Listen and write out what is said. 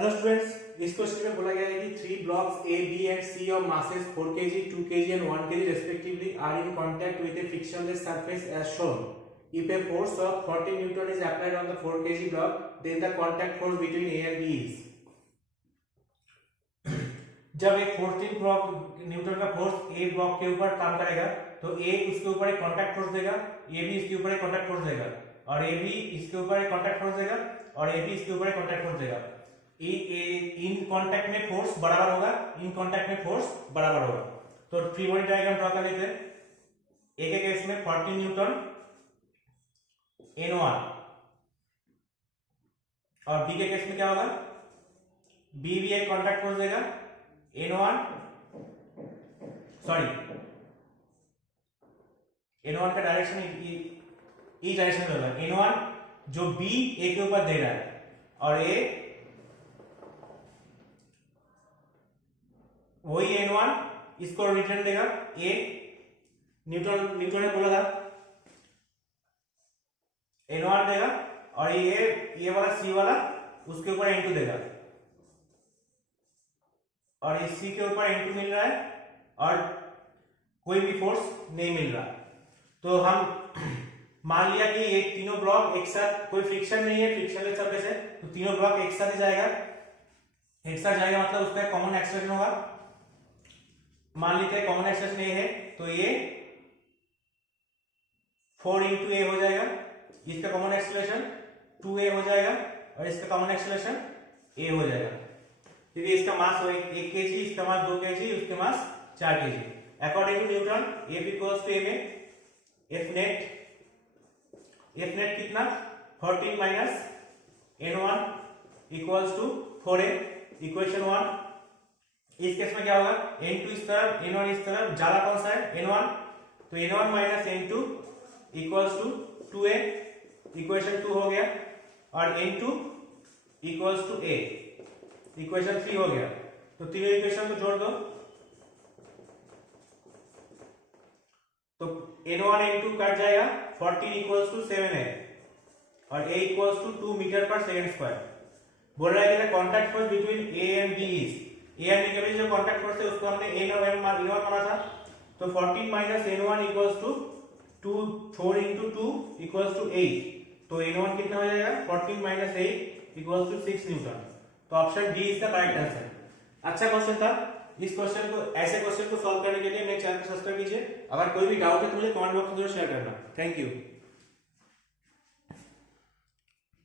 Hello students, इस question में बोला गया है कि three blocks A B and C of masses 4 kg 2 kg and 1 kg respectively are in contact with a frictionless surface as shown. If a force of 40 newton is applied on the 4 kg block, then the contact force between A and B is. जब एक 14 block Newton का force ए block के ऊपर काम करेगा तो ए इसके ऊपर एक कांटेक्ट फोर्स देगा, ए भी इसके ऊपर एक कांटेक्ट फोर्स देगा और ए भी इसके ऊपर एक कांटेक्ट फोर्स देगा और ए भी इसके ऊपर एक कांटेक्ट फोर्स देगा। इन कांटेक्ट में फोर्स बराबर होगा, इन कांटेक्ट में फोर्स बराबर होगा। तो फ्री बॉडी डायग्राम ड्रॉ कर लेते हैं। ए के केस में 40 न्यूटन N1 और बी के केस में क्या होगा, बी भी एक कांटेक्ट फोर्स देगा N1 का डायरेक्शन ई डायरेक्शन में होगा। N1 जो बी ए के ऊपर दे रहा है और ए वही N1 इसको रिटर्न देगा। ए न्यूटन ने बोला था N1 देगा और ये वाला सी वाला उसके ऊपर N2 देगा और इस सी के ऊपर N2 मिल रहा है और कोई भी फोर्स नहीं मिल रहा। तो हम मान लिया कि ये तीनों ब्लॉक एक साथ, कोई फ्रिक्शन नहीं है, फ्रिक्शनलेस सरफेस है, तो तीनों ब्लॉक एक साथ ही जाएगा। एक साथ जाएगा मतलब उसका कॉमन एक्सलेशन होगा। मान लेते हैं कॉमन एक्सलेशन ये है तो ये 4 into a हो जाएगा, इसका कॉमन एक्सलेशन 2a हो जाएगा और इसका कॉमन एक्सलेशन a हो जाएगा, क्योंकि इसका मास 1 kg, इसका मास 2 kg, उसके mass 4 kg। According to Newton F equals to a में F नेट कितना 14 minus N1 equals to 4a, equation 1। इस केस में क्या होगा, N2 इस तरफ N1 इस तरफ, ज्यादा कौन सा है N1, तो N1 minus N2 equals to 2a, equation 2 हो गया और N2 equals to a, equation 3 हो गया। तो तीनों इक्वेशन को जोड़ दो तो N1 N2 कट जाएगा, 14 इक्वल्स टू 7a और a इक्वल्स टू 2 मीटर पर सेकेंड स्क्वायर। बोल रहा है कि contact force between a and b is, A and B के बीच जो कॉन्टैक्ट फोर्स है उसको हमने N और M माना था। तो 14 minus N1 equals to 4 into 2 equals to 8, तो N1 कितना हो जाएगा 14 माइनस 8 इक्वल्स टू 6 न्यूटन। तो ऑप्शन डी इसका करेक्ट आंसर। अच्छा क्वेश्चन था। इस क्वेश्चन को, ऐसे क्वेश्चन को सॉल्व करने के लिए मेरे चैनल को सब्सक्राइब कीजिए। अगर कोई भी डाउट है तो मुझे कमेंट बॉक्स में जरूर शेयर करना। Thank you.